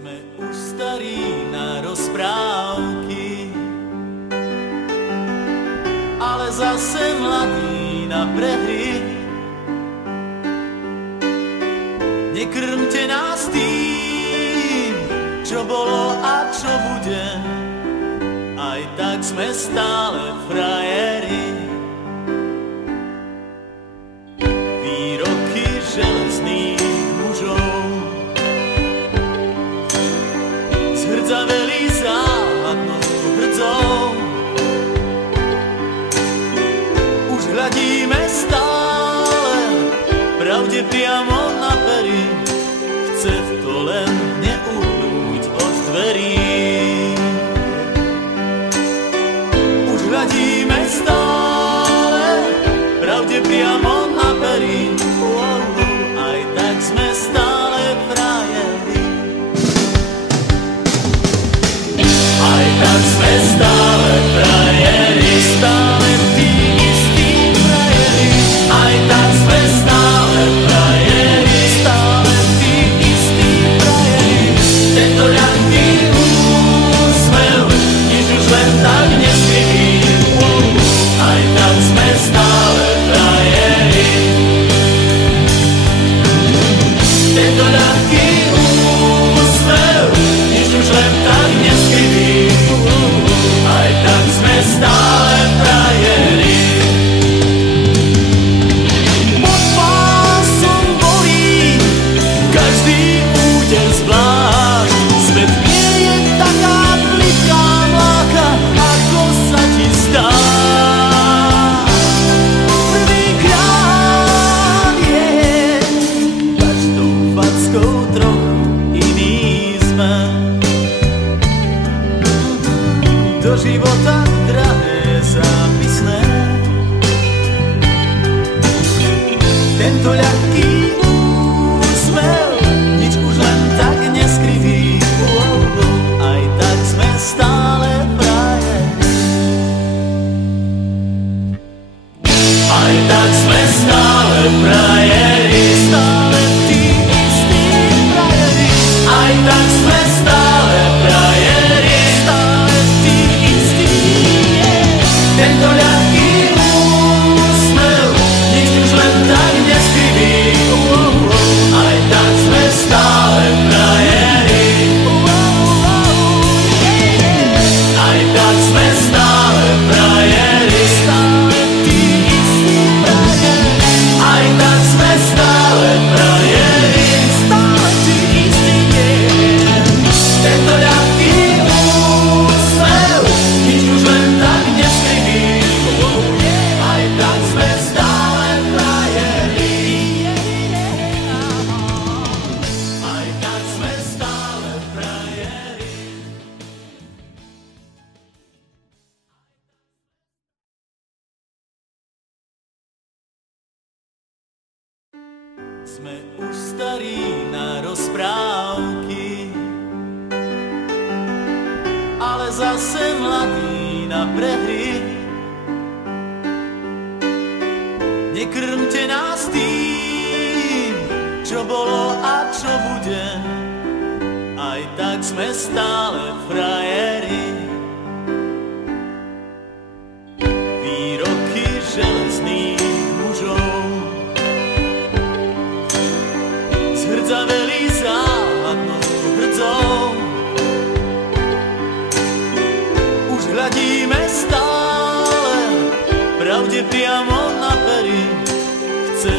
Sme už starí na rozprávky, ale zase mladí na prehry. Nekrmte nás tým, čo bolo a čo bude, aj tak sme stále frajeri. Výroky železných mužov zhrdzaveli záhadnou hrdzou. Už hľadíme stále pravde priamo na pery, chce to len neuhnúť od dverí. Už hľadíme stále pravde priamo na pery, aj tak sme stále frajeri. Aj tak sme stále frajeri, stále tí istí frajeri. Aj tak sme stále frajeri, stále tí istí frajeri. Tento ľahký úsmev nič už len tak neskryví. Aj tak sme stále frajeri. Tento ľahký úsmev nič už len tak neskryví. Aj tak sme stále frajeri. Pod pásom bolí každý úder zvlášť. Svet nie je taká plitká mláka, ako sa ti zdá. Prvýkrát je každou fackou trochu iný sme. Do života drahé zápisné. Tento ľahký úsmev nič už len tak neskriví. Aj tak sme stále frajeri. Aj tak sme stále frajeri, stále tí istí frajeri. Aj tak sme stále frajeri, stále tí istí. Tento ľahký úsmev nič už len tak neskriví. Aj tak sme stále frajeri. Aj tak sme stále frajeri, stále tí istí frajeri. Aj tak sme stále frajeri, stále tí istí. Tento ľahký úsmev nič už len tak neskriví. Aj tak sme stále frajeri. Aj tak sme stále frajeri. Sme už starí na rozprávky, ale zase mladí na prehry. Nekrmte nás tým, čo bolo a čo bude, aj tak sme stále frajeri. Výroky železných mužov zhrdzaveli záhadnou hrdzou. Už hľadíme stále pravde priamo na pery, chce